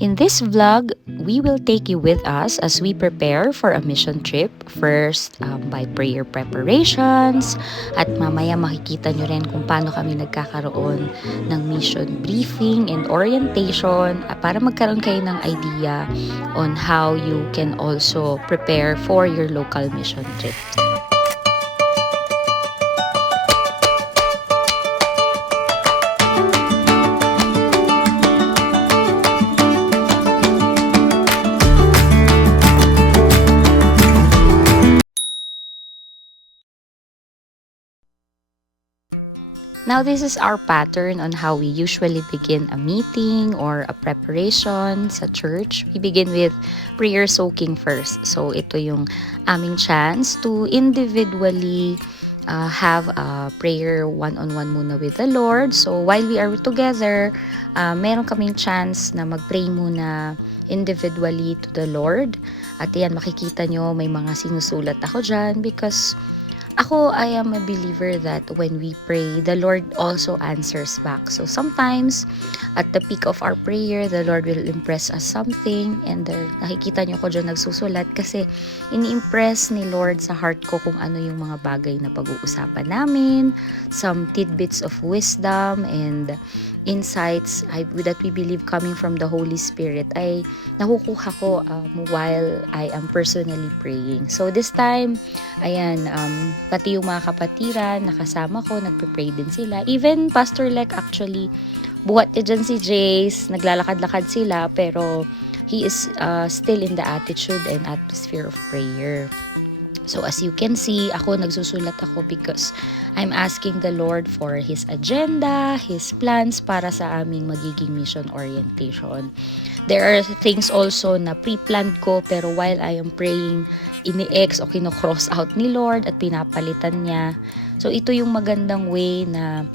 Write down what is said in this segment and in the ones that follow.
In this vlog, we will take you with us as we prepare for a mission trip. First, by prayer preparations, at mamaya makikita nyo rin kung paano kami nagkakaroon ng mission briefing and orientation para magkaroon kayo ng idea on how you can also prepare for your local mission trip. Now, this is our pattern on how we usually begin a meeting or a preparation sa church. We begin with prayer soaking first. So, ito yung aming chance to individually have a prayer one-on-one muna with the Lord. So, while we are together, meron kaming chance na mag-pray muna individually to the Lord. At yan, makikita nyo, may mga sinusulat ako dyan because I am a believer that when we pray, the Lord also answers back. So sometimes, at the peak of our prayer, the Lord will impress us something, and nakikita nyo ko dyan nagsusulat kasi ini-impress ni Lord sa heart ko kung ano yung mga bagay na pag-uusapan namin, some tidbits of wisdom and insights that we believe coming from the Holy Spirit ay nakukuha ko while I am personally praying. So this time, ayan, pati yung mga kapatiran, nakasama ko, nagpe-pray din sila. Even Pastor-Lek actually, buhat niya dyan si Jace, naglalakad-lakad sila, pero he is still in the attitude and atmosphere of prayer. So as you can see, nagsusulat ako because I'm asking the Lord for His agenda, His plans para sa aming magiging mission orientation. There are things also na pre-planned ko pero while I am praying, ini-X o kino-cross out ni Lord at pinapalitan niya. So ito yung magandang way na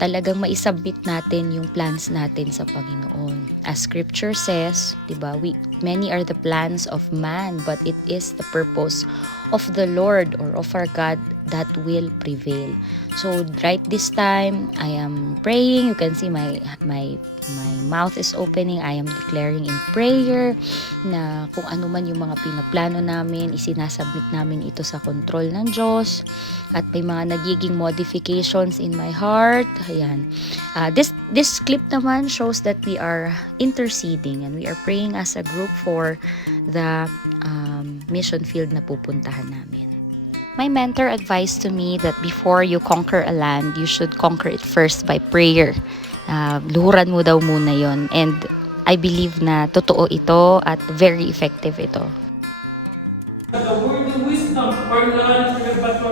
talagang maisubmit natin yung plans natin sa Panginoon. As scripture says, diba, many are the plans of man, but it is the purpose of the Lord or of our God that will prevail. So right this time, I am praying. You can see my mouth is opening. I am declaring in prayer na kung ano man yung mga pinaplano namin, isinasubmit namin ito sa control ng Diyos. At may mga nagiging modifications in my heart. Ayan. This clip naman shows that we are interceding and we are praying as a group for the mission field na pupuntahan namin. My mentor advised to me that before you conquer a land, you should conquer it first by prayer. Luhuran mo daw muna yon, and I believe na totoo ito at very effective ito. The word of wisdom or knowledge, but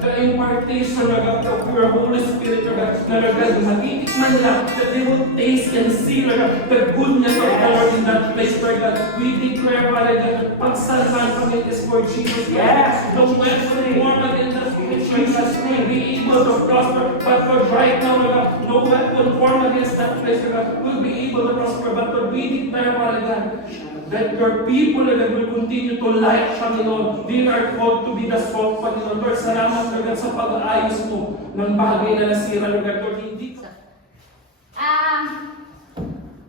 the impartation of your Holy Spirit, matitikman nila, that they will taste and see the goodness of the Lord in that place, Lord God. We declare, Father God, that pagsansan from it is for Jesus. Yes, the weapon formed against us in Jesus' name be able to prosper, but for right now, Lord God, no weapon formed against that place, Lord God, will be able to prosper, but Lord, we declare, Father God, that your people that will continue to light, Panginoon. They are called to be the salt, Panginoon. Lord, salamat, Lord, sa pag-aayos mo ng bagay na nasira, Lord, Lord, hindi.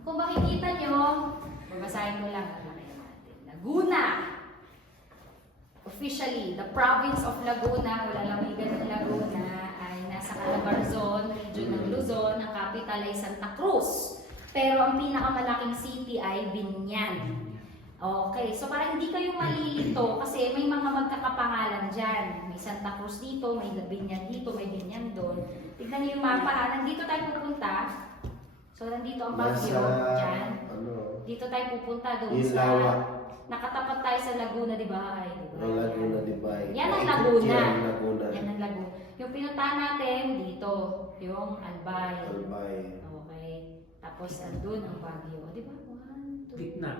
Kung makikita nyo, babasahin mo lang Laguna. Officially, the province of Laguna, wala lamigan ng Laguna, ay nasa Calabarzon, region ng Luzon. Ang capital ay Santa Cruz. Pero ang pinakamalaking city ay Biñan. Okay, so para hindi kayo malilito kasi may mga magkakapangalan dyan. May Santa Cruz dito, may Biñan dito, may Biñan doon. Tignan niyo yung mapa. Nandito tayo pupunta. So nandito ang Baguio, dyan. Dito tayo pupunta doon sa... Nakatapat tayo sa Laguna, di ba? Laguna, di ba? Yan ang Laguna. Yan ang Laguna. Yung pinuntahan natin dito, yung Albay. Okay. Tapos andun ang Baguio. Di ba? 1, 2, 3. Gitna.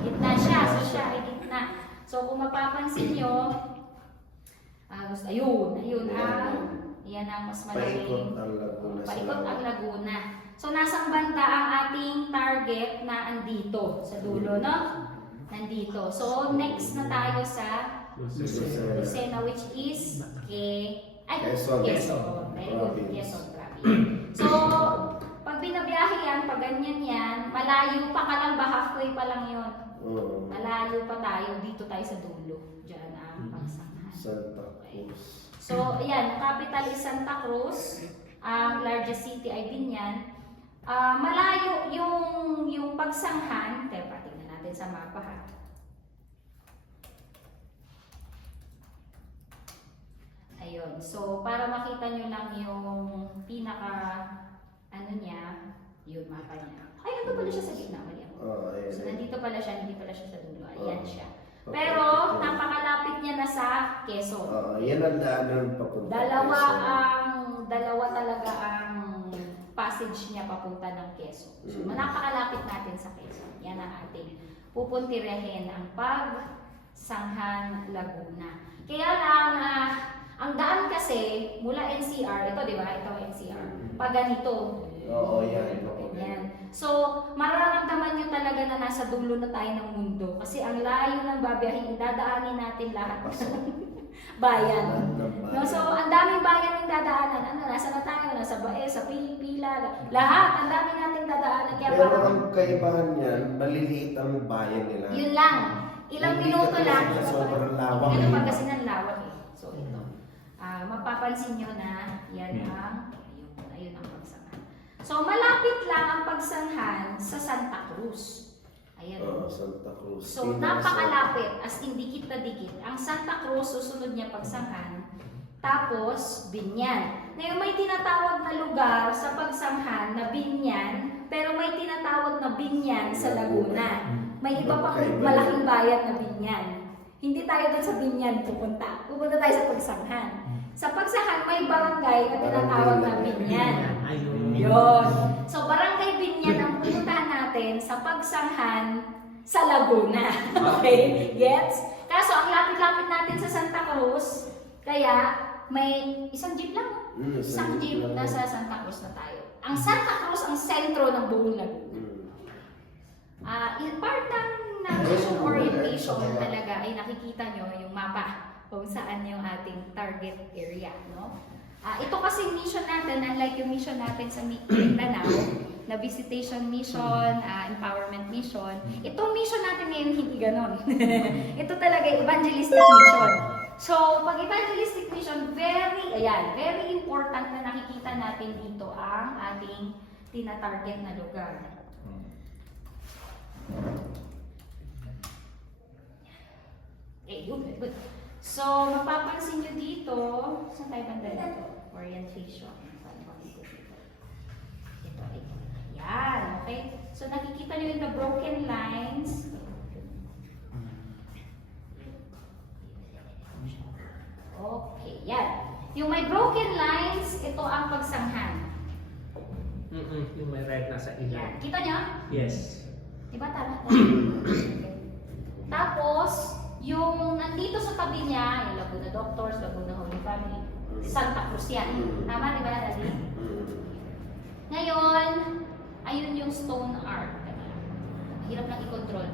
Gitna siya. So siya ay gitna. So kung mapapansin nyo, ayun. Yan ang mas malaking. Paikot ang Laguna. So nasang banda ang ating target na andito sa dulo, no? Nandito. So next na tayo sa Lucena, which is Quezon. Very good. Quezon, Province. So pag binabiyahe yan, pag ganyan yan, malayo pa ka lang ba, halfway pa lang yun. Oo. Malayo pa tayo, dito tayo sa dulo. Diyan ang pagsanghan. Santa Cruz. So, ayan, capital is Santa Cruz. Ang largest city ay Binyan. Malayo yung pagsanghan. Teka, tingnan natin sa mapa ha. Ayun. So, para makita nyo lang yung pinaka, ano niya, yung mapa niya. Ay, ito pala siya sa gitna. Mali ako. Ayun. So, nandito pala siya, hindi pala siya sa dulo. Ayan siya. Okay. Pero, napakalapit niya na sa Quezon. Yan ang daanan papunta. Dalawa talaga ang passage niya papunta ng Quezon. So, napakalapit natin sa Quezon. Yan ang ating pupuntirehin ang Pagsanghan, Laguna. Kaya lang, ang daan kasi mula NCR, ito di ba? Ito ang NCR. Pag ganito. Oo, yan. Yan. So, mararamdaman nyo talaga na nasa dulo na tayo ng mundo. Kasi ang layo ng babiyahin, dadaanin natin lahat ng bayan. No, so, ang daming bayan yung dadaanan. Ano, nasa na tayo? Nasa Bae, sa Pilipila, lahat. Ang dami nating dadaanan. Kaya Pero parang, ang kaibahan niyan, maliliit ang bayan nila. yun lang. Ilang Hindi minuto ka lang. talaga sobrang lawak. Ano pa kasi ng lawak eh. So, ito. Mapapansin nyo na yan ayun ang pagsanghan. So, malapit lang ang pagsanghan sa Santa Cruz. Ayan. Santa Cruz. So, napakalapit, as in dikit na dikit. Ang Santa Cruz, susunod niya pagsanghan. Tapos, Binyan. Ngayon, may tinatawag na lugar sa pagsanghan na Binyan, pero may tinatawag na Binyan sa Laguna. May iba pang malaking bayan na Binyan. Hindi tayo doon sa Binyan pupunta. Pupunta tayo sa pagsanghan. Sa pagsanghan, may barangay na tinatawag na Binyan. Yun. So, barangay Binyan ang pupuntahan natin sa pagsanghan sa Laguna. Okay? Gets? Kaso, ang lapit-lapit natin sa Santa Cruz, kaya may isang jeep lang. Isang jeep nasa Santa Cruz na tayo. Ang Santa Cruz ang sentro ng buong Laguna. Part ng mission orientation talaga ay nakikita nyo yung mapa kung saan yung ating target area, no? Ito kasi mission natin, unlike yung mission natin sa Mindanao, na visitation mission, empowerment mission, itong mission natin ngayon hindi ganon. Ito talaga evangelistic mission. So, pag evangelistic mission, very important na nakikita natin dito ang ating tina-target na lugar. Yun, good. So, mapapansin nyo dito, saan tayo banda dito? Orientation. Ito. Yan, okay? So, nakikita nyo yung the broken lines. Okay, yan. Yung may broken lines, ito ang pagsanghan. Yung may red nasa Yan. ilan. Kita nyo? Yes. Diba tama? Tapos, yung nandito sa tabi niya, yung Laguna Doctors, Laguna Holy Family, Santa Cruz yan. Tama, di ba, Daddy? Ngayon, ayun yung stone arc. Hirap lang i-control.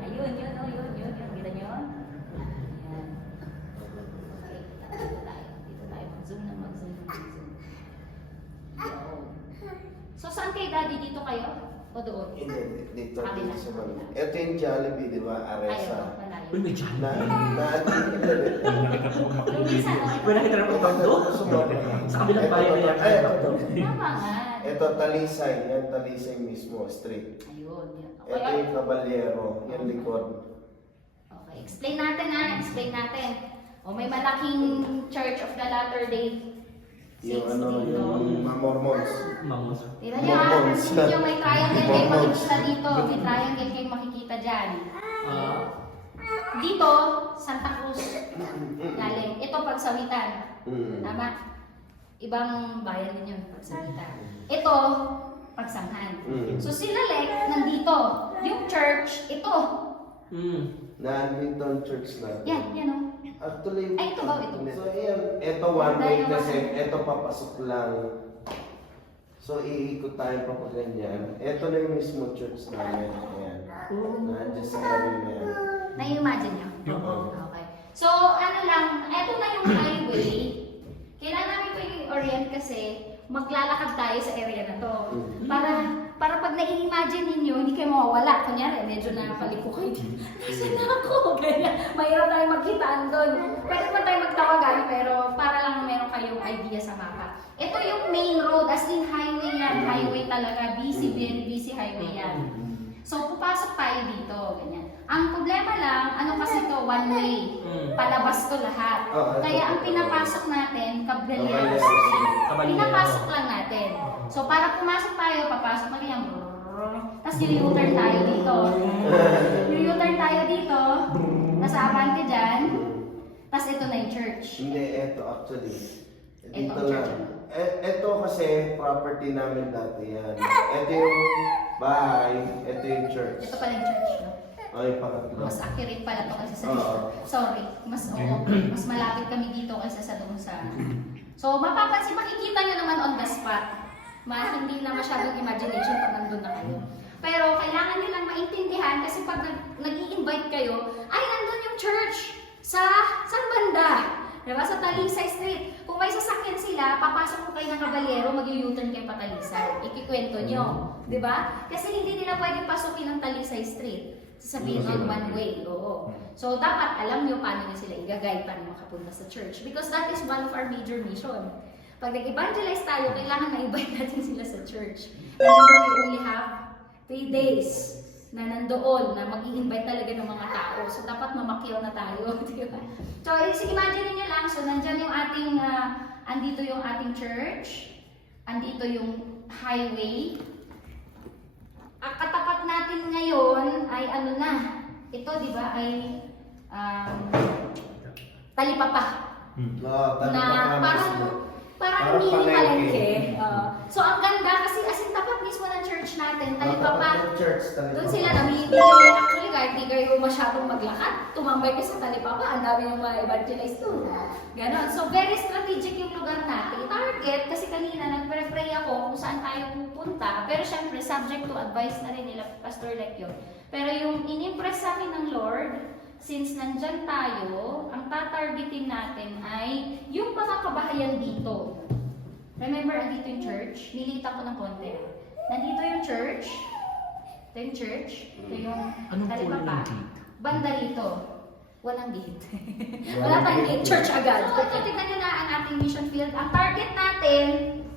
Ayun. Yun. Kita nyo? Ayan. Okay, dito tayo. Mag-zoom. So, saan kayo, Daddy? Dito kayo? O doon? Dito Kabila. sa Manila. Ito yung Jollibee, di ba? Aresa. Malayo. Uy, may dyan. Yung minsan, Wala kita na pagpagdo? Sa kabilang bayan na yan. Tama nga. Ito, Talisay. Yan, Talisay mismo, street. Ayun. Yan. Ito Okay. yung Caballero. Yan, likod. Okay. Explain natin. O may malaking Church of the Latter-day Yung Saints dito. yung mga Mormons. Mamos. Tira nyo Mormons. pansin nyo, may triangle kayo Mormons. makikita dito. May triangle kayo makikita dyan. Dito, Santa Cruz. Galing. Ito, Pagsawitan. Tama? Ibang bayan din yun, Pagsawitan. Ito, Pagsanghan. So sila nandito. Yung church, ito. Na Adminton Church lang. Yan o. Actually, Ay, ito ba? Ito. So, yan. Ito one way kasi, ito papasok lang. So, iikot tayo pa ganyan. Ito na yung mismo church namin. Ayan. Nandiyan sa kami na yan. Na-imagine nyo? Oo. Okay. So, ano lang, ito na yung highway. Kailangan namin ito i-orient kasi maglalakad tayo sa area na to. Para pag nai-imagine ninyo, hindi kayo mawawala. Kunyari, medyo napaliko kayo. Nasaan na ako? Ganyan. Mahirap tayo magkitaan doon. Pwede pa tayo magtawagan, pero para lang meron kayong idea sa mapa. Ito yung main road, as in highway yan. Highway talaga. Busy, very busy highway yan. So, pupasok tayo dito. Ganyan. Ang problema lang, ano kasi to, one way. Palabas to lahat. Kaya ang pinapasok natin, Caballero Street. Pinapasok lang natin. So, para pumasok tayo, papasok na ganyan. Tapos u-turn tayo dito. U-turn tayo dito. Nasa Abante dyan. Tapos ito na yung church. Hindi, ito actually. Ito Dito ang church. lang. Ito kasi property namin dati yan. Ito yung bahay, ito yung church. Ito pala yung church, no? Ay, pangatlo. Mas accurate pala to kasi sa Oo. Sorry, mas malapit kami dito kaysa sa doon sa. So mapapansin, makikita nyo naman on the spot. Hindi na masyadong imagination pag nandun na kayo. Pero kailangan nilang maintindihan kasi pag nag-i-invite kayo, ay nandun yung church sa banda. Diba? Sa Talisay Street. Kung may sasakyan sila, papasok ko kayo ng Caballero, mag-u-turn kayo pa Talisay. Ikikwento nyo. Diba? Kasi hindi nila pwedeng pasukin ng Talisay Street. Sasabihin on one way. Oo. So, dapat alam nyo paano nyo sila i-guide para makapunta sa church. Because that is one of our major mission. Pag nag-evangelize tayo, kailangan ma-invite natin sila sa church. Remember, we only have 3 days na nandoon, na mag-i-invite talaga ng mga tao. So, dapat mamakyaw na tayo. Diba? So, imagine niyo lang, so, nandyan yung ating, andito yung ating church, andito yung highway. Ang katapat natin ngayon ay ano na, ito, di ba, ay Talipapa. Parang mini palengke. So ang ganda kasi as in tapat mismo ng church natin, Talipapa. Doon sila namimili. Actually, kahit di kayo masyadong maglakad, tumambay ka sa Talipapa, ang dami ng mga evangelize doon. Ganon. So very strategic yung lugar natin. Target, kasi kanina nag-pray ako kung saan tayo pupunta. Pero syempre, subject to advice na rin nila, Pastor Lecchio. Pero yung in-impress sa akin ng Lord, since nandyan tayo, ang tatargetin natin ay yung mga kabahayan dito. Remember, andito yung church? Nilita ko ng konti. Nandito yung church. Ito yung church. Ito yung Talipapa. Banda rito. Walang gate. Wala tayong gate. Church agad. So, ito, tignan nyo na ang ating mission field. Ang target natin,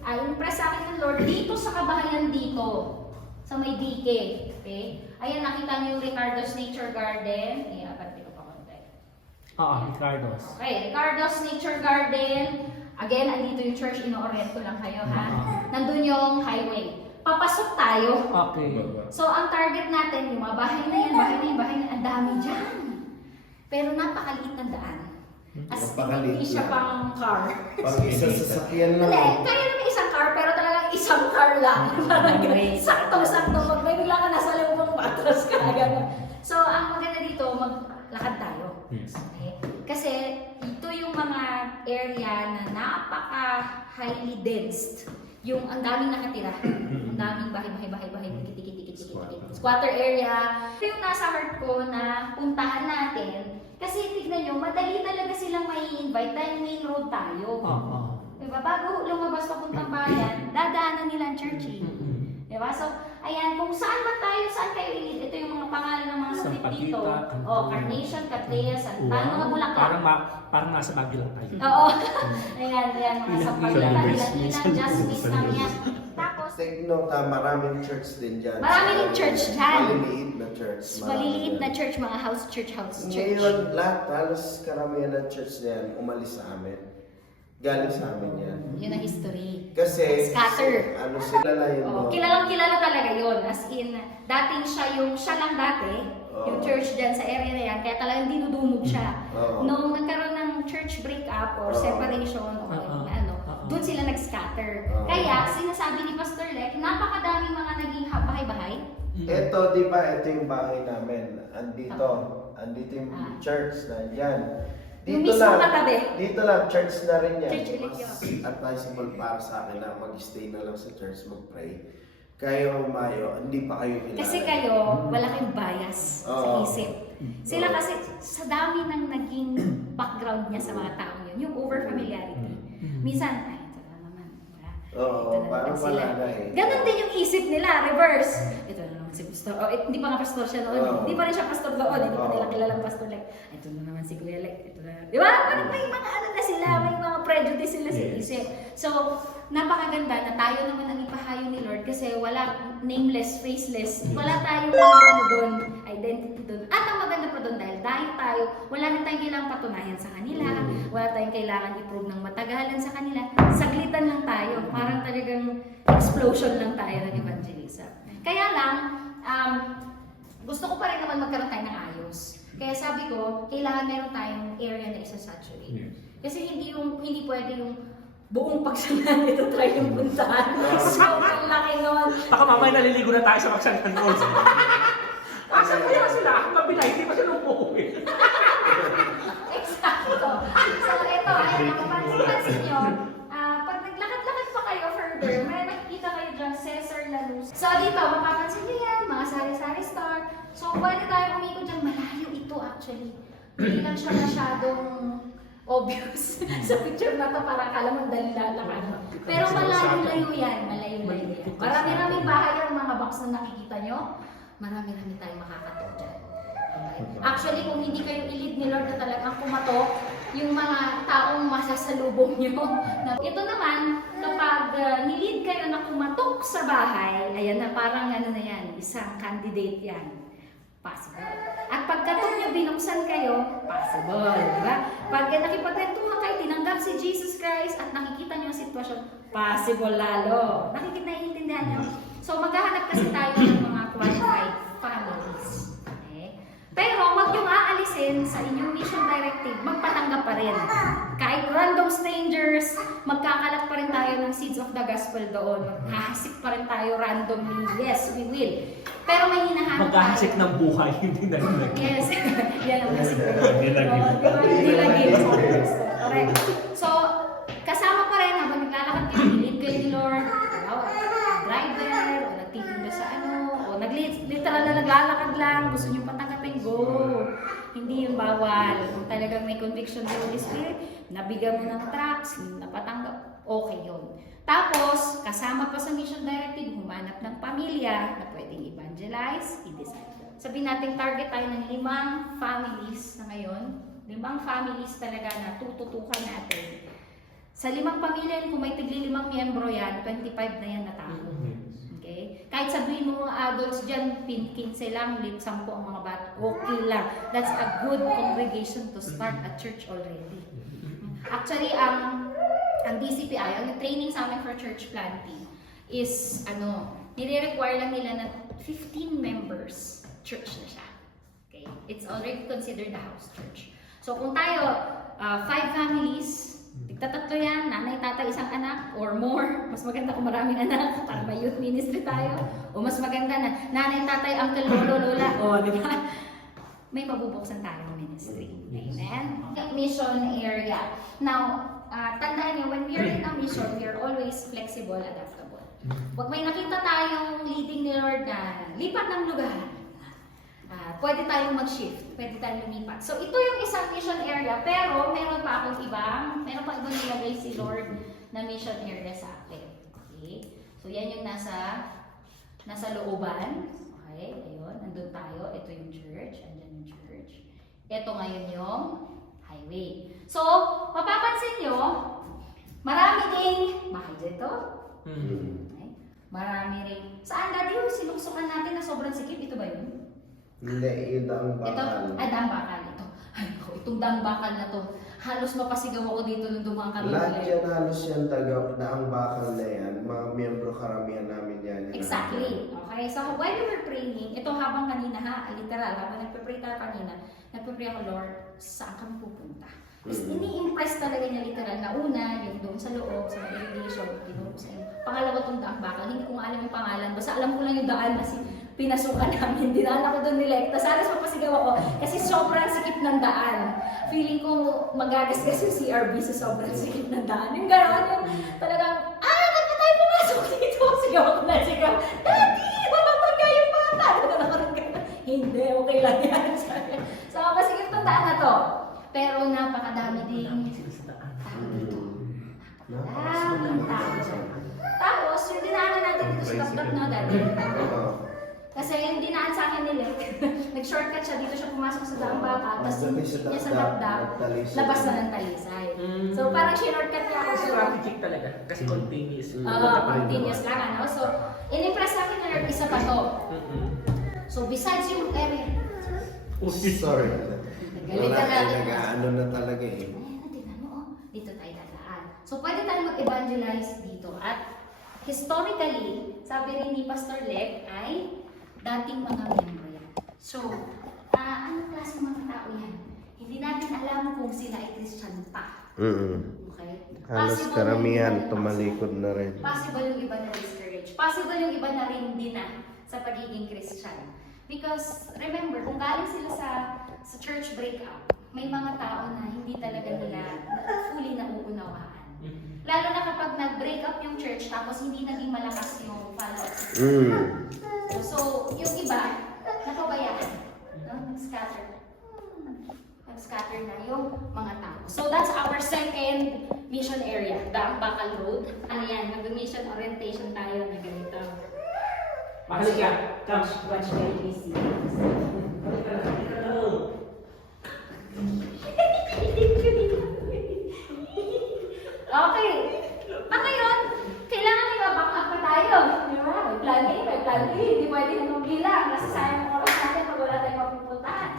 ay impress sa akin ng Lord, dito sa kabahayan dito. Sa may DK. Okay? Ayan, nakita niyo yung Ricardo's Nature Garden. Abante ko pa konti. Ricardo's. Okay, Ricardo's Nature Garden. Again, andito yung church. Ino-orient ko lang kayo, ha? Nandun yung highway. Papasok tayo. Okay. So, ang target natin, yung mga bahay na yan, bahay na yan, bahay na yan. Ang dami dyan. Pero napakaliit ng daan. As in, hindi siya pang car. Pang isa sasakyan lang. Hindi, kaya naman isang car, pero talagang isang car lang. Parang sakto-sakto. Pag may bigla ka nasa lubang patras ka. So, ang maganda dito, maglakad tayo. Yes. Okay? Kasi ito yung mga area na napaka-highly dense. Yung ang daming nakatira. Ang daming bahay. Dikit. Squatter area. Ito yung nasa heart ko na puntahan natin. Kasi tignan nyo, madali talaga silang mai-invite dahil main road tayo. Diba? Bago lumabas papuntang bayan, dadaanan nila ang church. Diba? So, ayan, kung saan ba tayo, saan kayo ilid? Ito yung mga pangalan ng mga street dito. Carnation, Cattleya, Santana, mga bulaklak. Parang nasa Baguio lang tayo. Oo. Ayan, mga Sampagita, Ilan, Justice, Namias. Tapos, Take note, maraming church din dyan. Maraming church dyan. Maliliit na church. maliliit na church, mga house church. Ngayon, halos karamihan ng church na yan, umalis sa amin. Galing sa amin yan. Yun ang history. Kasi, Scatter. sila lang yun. Oh, kilala talaga yun. As in, dating siya lang dati, yung church dyan sa area na yan, kaya talagang dinudumog siya. Nung nagkaroon ng church breakup or separation, doon sila nag-scatter. Kaya, sinasabi ni Pastor Lek, napakadaming mga naging bahay-bahay. Ito, di ba, ito yung bahay namin. Andito yung church na yan. Yung mismo katabi. Dito lang, church na rin yan. Church ulit yun. Mas advisable para sa akin na mag-stay na lang sa church, mag-pray. Kayo, Mayo, hindi pa kayo kilala. Kasi kayo, wala kayong bias sa isip. Sila kasi, sa dami ng naging background niya sa mga tao yun, yung over-familiarity. Minsan, ay, ito na naman. Oo, Ito na parang naman sila. palaga eh. Ganon din yung isip nila, reverse. Ito na naman si pastor. Oh, hindi pa nga pastor siya noon. Oo. Hindi pa rin siya pastor doon. Hindi pa Oo. nila kilalang pastor. Like, ito na naman si Kuya Like. Ito na. Di ba? Parang may mga ano na sila, may mga prejudice sila sa Yes. isip. So, napakaganda na tayo naman ang ipahayo ni Lord kasi wala nameless, faceless. Wala tayong mga ano doon, identity doon. At ang maganda pa doon dahil tayo, wala na tayong kailangang patunayan sa kanila. Wala tayong kailangan i-prove ng matagalan sa kanila. Saglitan lang tayo. Parang talagang explosion lang tayo ng evangelism. Kaya lang, gusto ko pa rin naman magkaroon tayo ng ayos. Kaya sabi ko, kailangan meron tayong area na isa-saturate. Kasi hindi pwede yung buong pagsangan ito try yung puntahan. Sobrang laki nun. Baka mamaya naliligo na tayo sa Magsangan Falls. Asan kaya sila? Ako kabila, hindi pa sila umuwi. Exacto. So ito, ayan, makapansin nyo, pag naglakad-lakad pa kayo further, may nakikita kayo dyan, Cesar Lanús. So dito, mapapansin nyo yan, mga sari-sari store. So pwede tayo umikot dyan, malayo ito actually. Hindi lang siya masyadong obvious sa picture na to para akala mo dali lalakad. Pero malayo-layo yan, malayo-layo yan. Marami-raming bahay ang mga box na nakikita nyo. Marami-rami tayong makakatok dyan. Okay. Actually, kung hindi kayo ilid ni Lord na talagang kumatok, yung mga taong masasalubong nyo. Ito naman, kapag nilid kayo na kumatok sa bahay, ayan na parang ano na yan, isang candidate yan. Possible. At pagkatok nyo, binuksan kayo, possible. Diba? Pag nakipagkwentuhan kayo, tinanggap si Jesus Christ at nakikita nyo ang sitwasyon, possible lalo. Naiintindihan nyo? So, maghahanap kasi tayo ng mga qualified families. Okay? Pero, wag yung aalisin sa inyong mission directive, magpatanggap pa rin. Kahit random strangers, magkakalat pa rin tayo ng seeds of the gospel doon. Maghahasik pa rin tayo randomly. Yes, we will. Pero may hinahanap Maghahasik tayo. ng buhay, hindi na rin nag- Yes. Yan ang mas Nilagay. Nilagay. Correct. So, kasama pa rin habang naglalakad kayo, nilid kayo ni Lord, driver, o nagtitinda sa ano, o literal na naglalakad lang, gusto nyo patanggapin, go. Hindi yung bawal. Kung talagang may conviction sa Holy Spirit, nabigyan mo ng tracts, hindi napatanggap, okay yun. Tapos, kasama pa sa mission directive, humanap ng pamilya na pwedeng evangelize, i-disciple. Sabihin natin, target tayo ng 5 families na ngayon. 5 families talaga na tututukan natin. Sa 5 pamilya, kung may tigli 5 miyembro yan, 25 na yan na tao. Okay? Kahit sabihin mo mga adults dyan, 15 lang, 10 ang mga bata, okay lang. That's a good congregation to start a church already. Actually, ang DCPI, ang training sa amin for church planting is, nire-require lang nila na 15 members, church na siya. Okay? It's already considered a house church. So kung tayo, 5 families, tigtatatlo yan, nanay, tatay, isang anak, or more. Mas maganda kung maraming anak, para may youth ministry tayo. O mas maganda na nanay, tatay, uncle, lolo, lola. O, di ba? May mabubuksan tayong ministry. Amen? Mission area. Now, tandaan niyo, when we are in a mission, we are always flexible, adaptable. Pag may nakita tayong leading ni Lord na lipat ng lugar, pwede tayong mag-shift, pwede tayong lumipat. So, ito yung isang mission area, pero meron pa ibang nilagay si Lord na mission area sa akin. Okay? So, yan yung nasa looban. Okay? Ayun, nandun tayo. Ito yung church. Andyan yung church. Ito ngayon yung highway. So, mapapansin nyo, marami ding bahay dito. Okay? Marami rin. Saan dati yung sinuksukan natin na sobrang sikip? Ito ba yun? Hindi, yun ang bakal. Ito, daang bakal ito. Ay, itong daang bakal na to. Halos mapasigaw ako dito nung dumaan kami. Lahat yan halos yan daang bakal na yan. Mga miyembro karamihan namin yan. Exactly. Okay, so while we were praying, ito habang kanina literal, habang nagpe-pray tayo kanina, nagpe-pray ako, Lord, saan kami pupunta? Tapos ini-impress talaga niya literal na una, yung doon sa loob, sa irrigation, tinuro sa inyo. Pangalawa itong daang bakal, hindi ko alam yung pangalan, basta alam ko lang yung daan kasi pinasukan namin, dinaan ako doon nilekta. Sana mapasigaw ako kasi sobrang sikip ng daan. Feeling ko magagasgas yung CRB sa sobrang sikip ng daan. Yung gano'n, yung talagang, ba't na tayo pumasok dito? Sigaw ako na sigaw. Dati, bababag kayo bata. Hindi, okay lang yan. So, masikip ng daan na to. Pero napakadami ding tao dito. Daming tao. Tapos, yung dinaanan natin dito sa Dapdap, no, dati. Kasi yung dinaan sa akin nila, nag-shortcut siya, dito siya pumasok sa Daang Baka, tapos yung seat niya sa Dapdap, labas na ng Talisay. So parang shortcut niya ako. Strategic talaga. Kasi continuous. Continuous lang, ano? So, in-impress sa akin na Lord, isa pa to. So, besides yung area, Sorry. galit Wala ka tayo na. nag-ano na talaga eh. Ayan, tingnan mo, oh. Dito tayo dadaan. So, pwede tayo mag-evangelize dito. At historically, sabi rin ni Pastor Lek, ay dating mga miyembro yan. So, anong klase mga tao yan? Hindi natin alam kung sila ay Christian pa. Okay? Halos Possible karamihan yung iba na tumalikod na rin. Possible yung iba na discourage. Possible yung iba na rin din na sa pagiging Christian. Because, remember, kung galing sila sa church breakout, may mga tao na hindi talaga nila fully nauunawaan. Lalo na kapag nag-break up yung church tapos hindi naging malakas yung follow-up. So, yung iba, napabayaan. No? Nag-scatter. Nag-scatter na yung mga tao. So, that's our second mission area, Daang Bakal Road. Ano yan, mag-mission orientation tayo na ganito. Mahalik ka. Come. Watch very busy. Okay. Ngayon, kailangan i-back up pa tayo. Di ba? May plan A, may plan B. Hindi pwede nang bilang. Kasi sayang ang oras natin pag wala tayong mapupuntahan.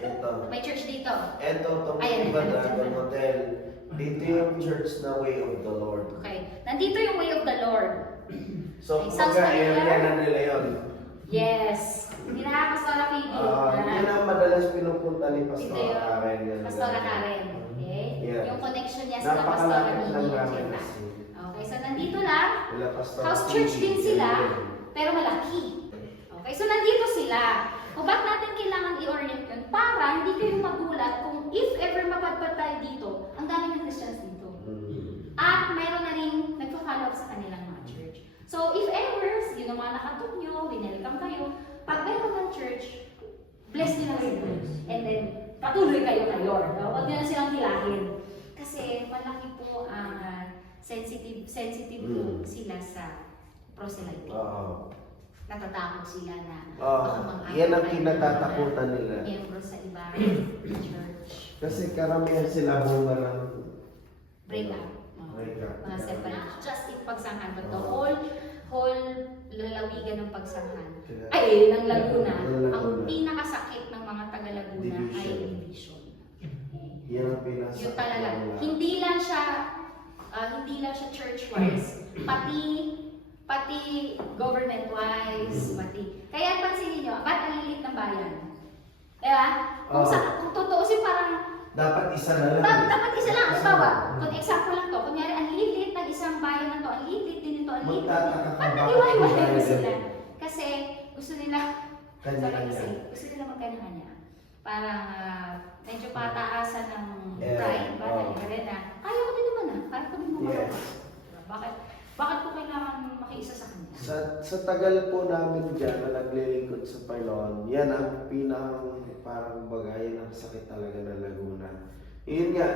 Ito. May church dito. Ito, itong Ayan, iba ayan, Dragon ayan. Hotel. Dito yung church na Way of the Lord. Okay. Nandito yung way of the Lord. So, Okay, sounds kumbaga area familiar? na nila yun. Yes. Hindi na Pastora Phoebe. Yun ang madalas pinupunta ni Ito Pastor yung Karen. Pastora Karen. Okay? Yeah. Yung connection niya sa Pastora Napakalapit lang Mimi. namin Kita. kasi. Okay, so nandito lang. Wala Pastor House church Phoebe, din sila, yun. pero malaki. Okay, so nandito sila. Kung bakit natin kailangan i-orient yun? Para hindi kayo magulat kung if ever mapadpad tayo dito, ang dami ng Christians dito. At mayroon na rin nagpa-follow up sa kanilang mga church. So if ever, yun ang mga nakatok nyo, winelcome kayo, pag mayroon ng church, bless nyo lang sila. And then, patuloy kayo kay Lord. No? Huwag nyo na silang hilahin. Kasi malaki po ang sensitive po sila sa proselyting. Natatakot sila na Yan ang kinatatakutan nila. miyembro sa ibang church. Kasi karamihan sila bunga ng Break up. Break up. Mga separate. Just in pagsanghan. But the whole lalawigan ng pagsanghan. Ay, ng Laguna. Ang pinakasakit ng mga taga-Laguna ay division. Yan ang pinasa. Yun talaga. Hindi lang siya church-wise. Pati government-wise. Kaya pansinin nyo, ba't ang lilit ng bayan? Diba? Kung totoosin parang dapat isa na lang. dapat isa lang. Halimbawa, kung example lang to, kunyari, ang lilit ng isang bayan na to, ang lilit din ito, ang lilit. Magtataka ka Ba't bakit nag-iwalay may sila? ganun? Kasi gusto nila, Kanya-kanya. gusto nila magkanya-kanya. Parang medyo pataasan ng Yeah. pride. Parang ganun na, kaya ko din naman kaya ko din naman. Yes. Bakit ko kailangan makiisa sa kanya? Sa tagal po namin dyan na naglilingkod sa Panginoon, yan ang parang bagay ang sakit talaga ng Laguna. Yun nga,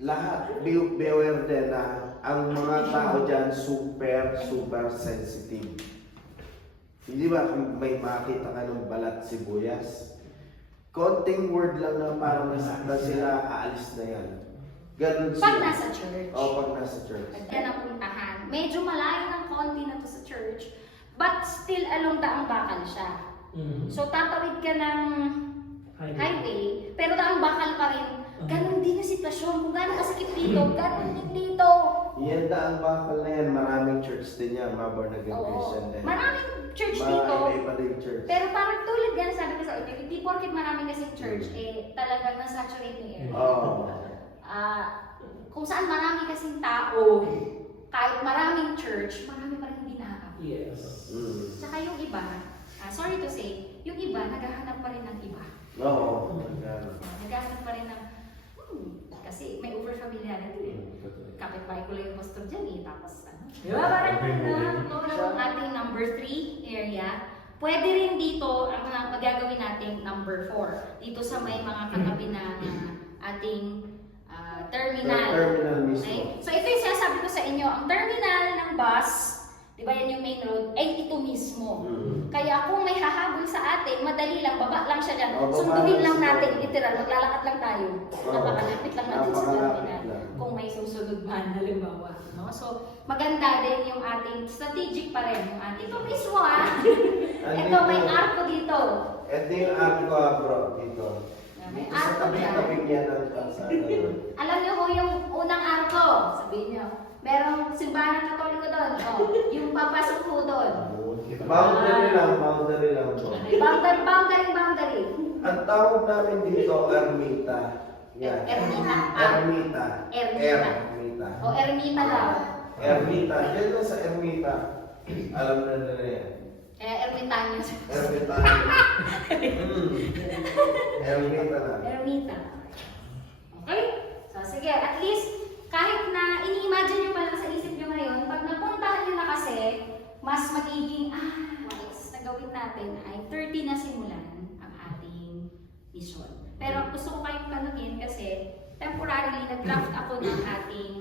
lahat, be aware din na ang mga tao dyan super sensitive. Hindi ba kung may makita ka ng balat sibuyas? Konting word lang na parang nasaktan sila, aalis na yan. Ganun Pag sila. nasa church. Pag nasa church. Yan ang puntahan. Medyo malayo ng konti na to sa church, but still along Daang Bakal siya. So tatawid ka ng highway, pero Daang Bakal pa rin. Ganon din yung sitwasyon. Kung gano'n kasikip dito, ganon din dito. Yan Daang Bakal na yan, maraming church din yan, mga born again Oo. Christian din. Maraming church dito. Iba din church. Pero parang tulad yan, sabi ko sa inyo, hindi porket maraming kasing church, talagang nasaturate yung area. Oo. Kung saan marami kasing tao, kahit maraming church, marami pa rin hindi nakakapit. Yes. Saka yung iba, sorry to say, yung iba, naghahanap pa rin ng iba. Oo. Naghahanap pa rin ng, kasi may over-familiarity. Kapit-bahay ko lang yung pastor dyan tapos diba parang yung ating number 3 area. Pwede rin dito, ang magagawin natin number 4. Dito sa may mga katabi na ating terminal. Terminal mismo. Okay? So ito yung sinasabi ko sa inyo, ang terminal ng bus, di ba yan yung main road, ay ito mismo. Kaya kung may hahabol sa atin, madali lang, baba lang siya dyan. O, baba Sunduin lang lang siya. natin, literal, maglalakad lang tayo. Napakalapit lang natin sa Napakalapit terminal. lang. Kung may susunod man, halimbawa. No? So, maganda din yung ating strategic pa rin. Yung ating, ito mismo ito, may arko dito. Ito yung arko bro, dito. May Dito sa arko dyan. tabi-tabi niya ng kalsada. Alam niyo ho yung unang arko, sabihin niyo. Merong simbahan ng Katoliko doon. Oh, yung papasok ho doon. Boundary lang bro. Boundary. Ang tawag namin dito, ermita. Yan. Ermita. Ermita. Ermita. Ermita. O ermita daw. Ermita. Diyan lang sa ermita. Alam na nila yan. Ermitanyo. Ermita. Ermita lang. Ermita. Okay? So, sige. At least, kahit na ini-imagine nyo pa lang sa isip nyo ngayon, pag napuntahan nyo na kasi, mas magiging, yes, nagawin natin ay 30 na simulan ang ating mission. Pero gusto ko kayong tanungin kasi temporarily nag-draft ako ng ating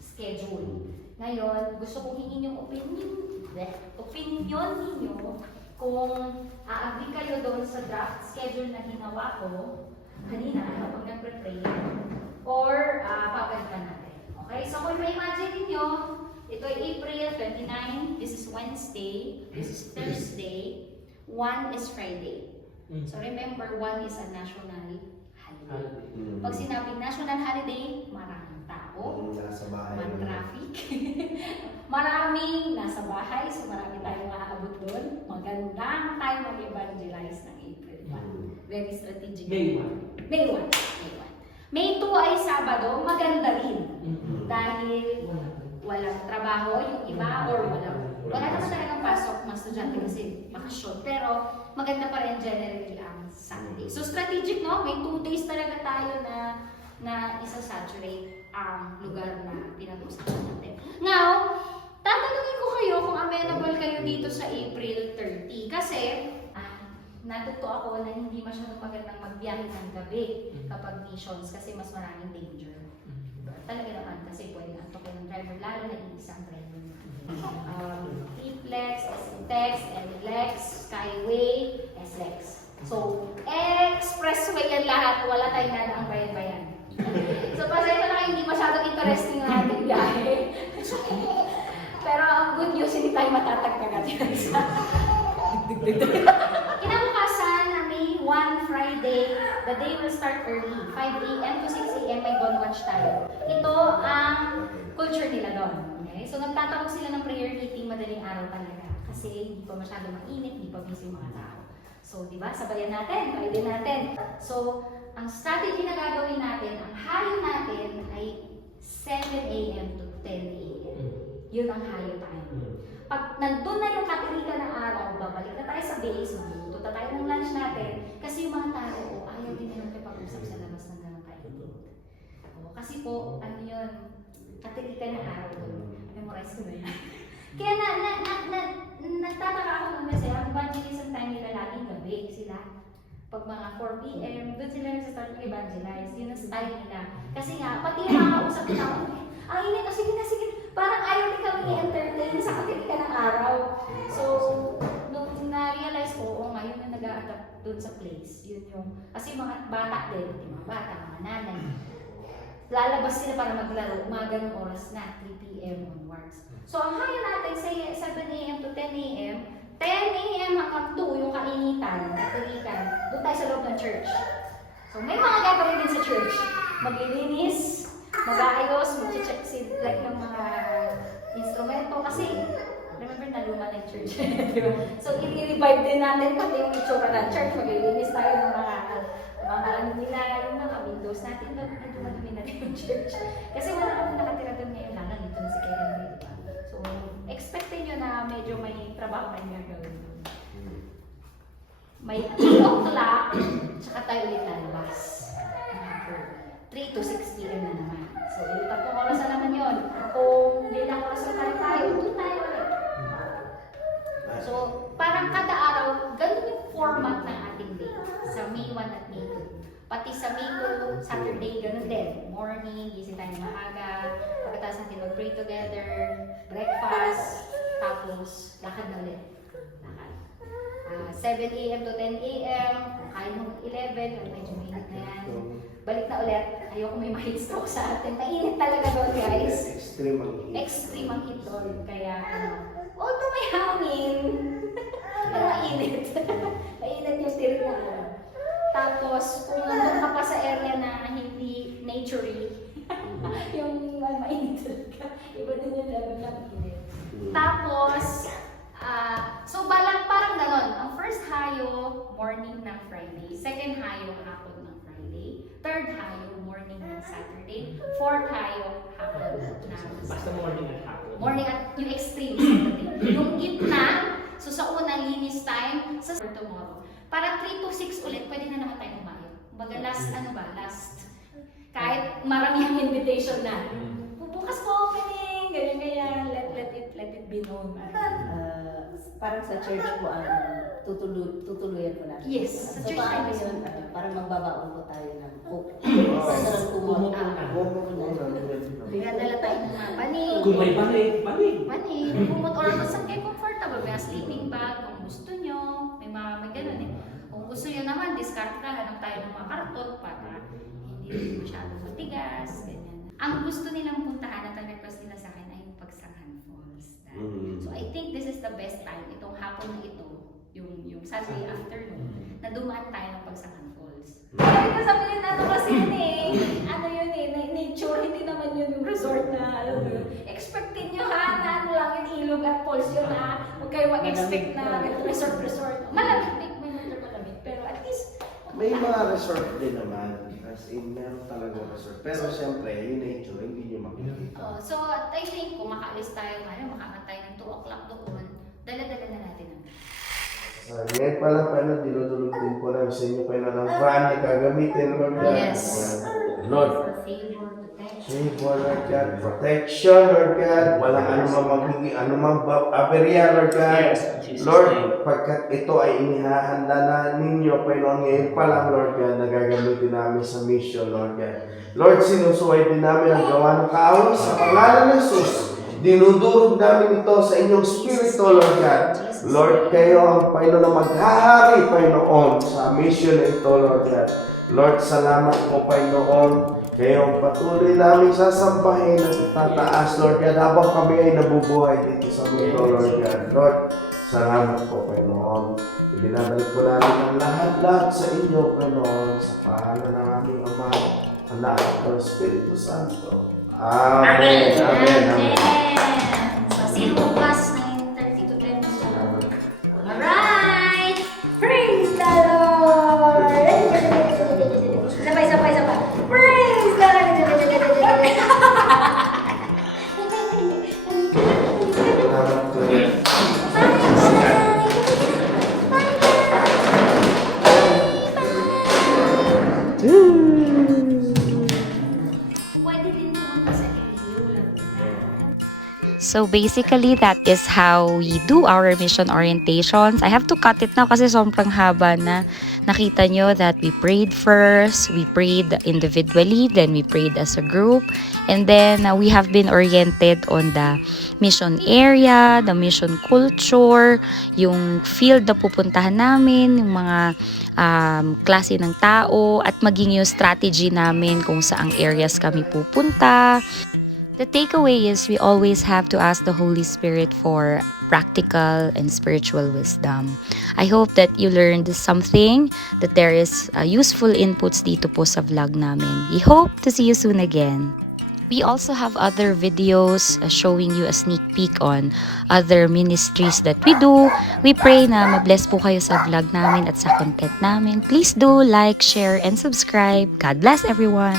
schedule. Ngayon, gusto kong hingin yung opinion ninyo kung a-agree kayo doon sa draft schedule na ginawa ko kanina kapag nag-pray or papalitan natin. Okay? So kung ma-imagine ninyo, ito ay April 29, this is Wednesday, this is Thursday, 1 is Friday. So remember, 1 is a national holiday. Pag sinabing national holiday, maraming tao, Nasa bahay. traffic, maraming nasa bahay, so marami tayong maaabot doon. Maganda tayo mag-evangelize ng April 1. Very strategic. May 1. May 1. May 2 ay Sabado, maganda rin. Dahil walang trabaho yung iba or wala naman talagang pasok mga estudyante kasi bakasyon. Pero maganda pa rin generally ang Sunday. So strategic, no? May 2 days talaga tayo na isa-saturate ang lugar na pinag-usapan natin. Now, tatanungin ko kayo kung amenable kayo dito sa April 30. Kasi, natuto ako na hindi masyadong magandang magbiyahe ng gabi kapag missions kasi mas maraming danger. Diba? Talaga naman kasi pwede antokin ng driver, lalo na isang driver. E-Flex, STEX, NLEX, Skyway, SLEX. So, expressway yan lahat, wala tayong nadaang bayan-bayan. So, pasensya na hindi masyadong interesting ang ating biyahe. Pero ang good news, hindi tayo matatagkan natin sa kinabukasan na May 1 Friday, the day will start early. 5 a.m. to 6 a.m. may dawn watch tayo. Ito ang culture nila doon. Okay? So nagtatawag sila ng prayer meeting madaling araw talaga. Kasi hindi pa masyado mainit, hindi pa busy yung mga tao. So, di ba? Sabayan natin, Friday natin. So, ang strategy na gagawin natin, ang hayo natin ay 7 a.m. to 10 a.m. Yun ang hayo tayo. Pag nandun na yung katulika ng araw, babalik na tayo sa base, magluluto na tayo ng lunch natin, kasi yung mga tao, ayaw din nilang kapag-usap sa labas ng ganang kayo. Kasi po, ano yun, katulika ng araw doon. Memorize ko na yan. Kaya nagtataka ako naman kasi, ang evangelism time nila laging gabi sila. Pag mga 4 p.m., doon sila nag-start mag-evangelize. Yun ang style nila. Kasi nga, pati yung makakausap nila ako, ang init, sige na, sige. Parang ayaw din kami i-entertain sa katilika ng araw. So, nung na-realize ko, ngayon na nag-a-adapt doon sa place. Yun yung, kasi mga bata din, mga bata, mga nanay. Lalabas sila para maglaro, umaga ng oras na, 3 p.m. onwards. So, ang hayo natin, say 7 a.m. to 10 a.m., 10 a.m. hanggang 2 yung kainitan, katilikan, doon tayo sa loob ng church. So, may mga gagawin din sa church. Maglilinis, mag-aayos, mag-check like ng mga instrumento. Kasi, remember na luma ng church. So, i-revive din natin pati yung itsura ng church. Maglilinis tayo ng mga ano nila, yung mga windows natin. Medyo madumi natin yung church. Kasi wala kami nakatira doon ngayon lang. Dito na si Karen, diba? So, expectin nyo na medyo may trabaho kayo gagawin. May 3 o'clock, tsaka tayo ulit lalabas. 3 to 6 p.m. na naman. So, yung 3 oras na naman yun. Kung ilang oras na tayo, doon tayo ulit. So, parang kada araw, ganun yung format ng ating day. Sa May 1 at May 2. Pati Isamigo, Saturday, ganun din. Morning, gising tayo ng maaga. Pagkatapos natin mag-pray together, breakfast, tapos lakad na ulit. Lakad. 7 a.m. to 10 a.m. Kain mo 11, kung medyo mainit na yan. Balik na ulit. Ayoko may ma-heat stroke sa atin. Mainit talaga doon, guys. Extreme ang heat. Extreme ang heat doon. Kaya, although may hangin, pero mainit. Mainit yung tirik na araw. Tapos, kung nandun ka pa sa area na hindi nature-y, yung mainit talaga. Iba din yung level ng init. Tapos, so parang ganon. Ang first hayo, morning ng Friday. Second hayo, hapon ng Friday. Third hayo, morning ng Saturday. Fourth hayo, hapon ng Basta morning at hapon. morning at yung extreme Saturday. Yung gitna, so sa unang linis time, sa tomorrow. Para 3 to 6 ulit, pwede na naman tayo umayo. Kumbaga last, kahit marami ang invitation na. Bukas po opening, ganyan, let it be known. Parang sa church po ang tutuluyan po natin. Yes, sa So church paano tayo. yun? Parang magbabaon po tayo ng coke. Wow. Sarang kumot. Dinadala tayo ng mga banig. Kung may banig. Banig, bumot or kung saan kayo comfortable. May sleeping bag, kung gusto nyo. May ganun eh. Kung gusto nyo naman, discard ka, hanap tayo ng mga karton para hindi masyadong matigas, ganyan. Ang gusto nilang puntahan at ang request nila sa akin ay yung Pagsanghan Falls. So I think this is the best time, itong hapon na ito, yung Sunday afternoon, na dumaan tayo ng Pagsanghan Falls. Sabi ko sa mga ano kasi yun eh, ano yun eh, nature, hindi naman yun yung resort na, alam mo yun. Expectin nyo ha, na ano lang yung ilog at falls yun ha. Huwag kayo mag-expect na resort. Malamig, may medyo malamig, pero at least, May mga resort din naman. As in, meron talaga resort. Pero siyempre, yung nature, hindi nyo makikita. so I think kung makaalis tayo ngayon, makakantay ng 2 o'clock doon, dala-dala na natin ang Ngayon pa lang, dinudulog din po namin sa inyo kayo na ng van na gagamitin, Lord God. Yes. Lord, for favor, protection. favor, Lord God, protection, Lord God, walang anumang magiging, anumang aberya, Lord God. Yes, in Jesus' Lord, name. pagkat ito ay inihahanda na ninyo, Panginoon, ngayon pa lang, Lord God, na gagamitin namin sa mission, Lord God. Lord, sinusuway din namin ang gawa ng kaaway sa pangalan ng Jesus. Dinudurog namin ito sa inyong spirito, Lord God. Lord, kayo ang Panginoon na maghahari, Panginoon, sa mission na ito, Lord God. Lord, salamat po, Panginoon. Kayo ang patuloy namin sasambahin at itataas, Lord God, habang kami ay nabubuhay dito sa mundo, Lord God. Lord, salamat po, Panginoon. Ibinabalik po namin ang lahat-lahat sa inyo, Panginoon, sa pangalan ng aming Ama, Anak, at Espiritu Santo. Amen. Amen. Amen. So, sino bukas ng 30 to 10 Salamat. Alright! Praise the Lord! Sabay. Praise the Lord! Salamat po. Pwede din pumunta sa Iliw, Laguna. So basically, that is how we do our mission orientations. I have to cut it now kasi sobrang haba na. Nakita nyo that we prayed first, we prayed individually, then we prayed as a group, and then we have been oriented on the mission area, the mission culture, yung field na pupuntahan namin, yung mga klase ng tao, at maging yung strategy namin kung saang areas kami pupunta. The takeaway is we always have to ask the Holy Spirit for practical and spiritual wisdom. I hope that you learned something, that there is useful inputs dito po sa vlog namin. We hope to see you soon again. We also have other videos showing you a sneak peek on other ministries that we do. We pray na mabless po kayo sa vlog namin at sa content namin. Please do like, share, and subscribe. God bless everyone!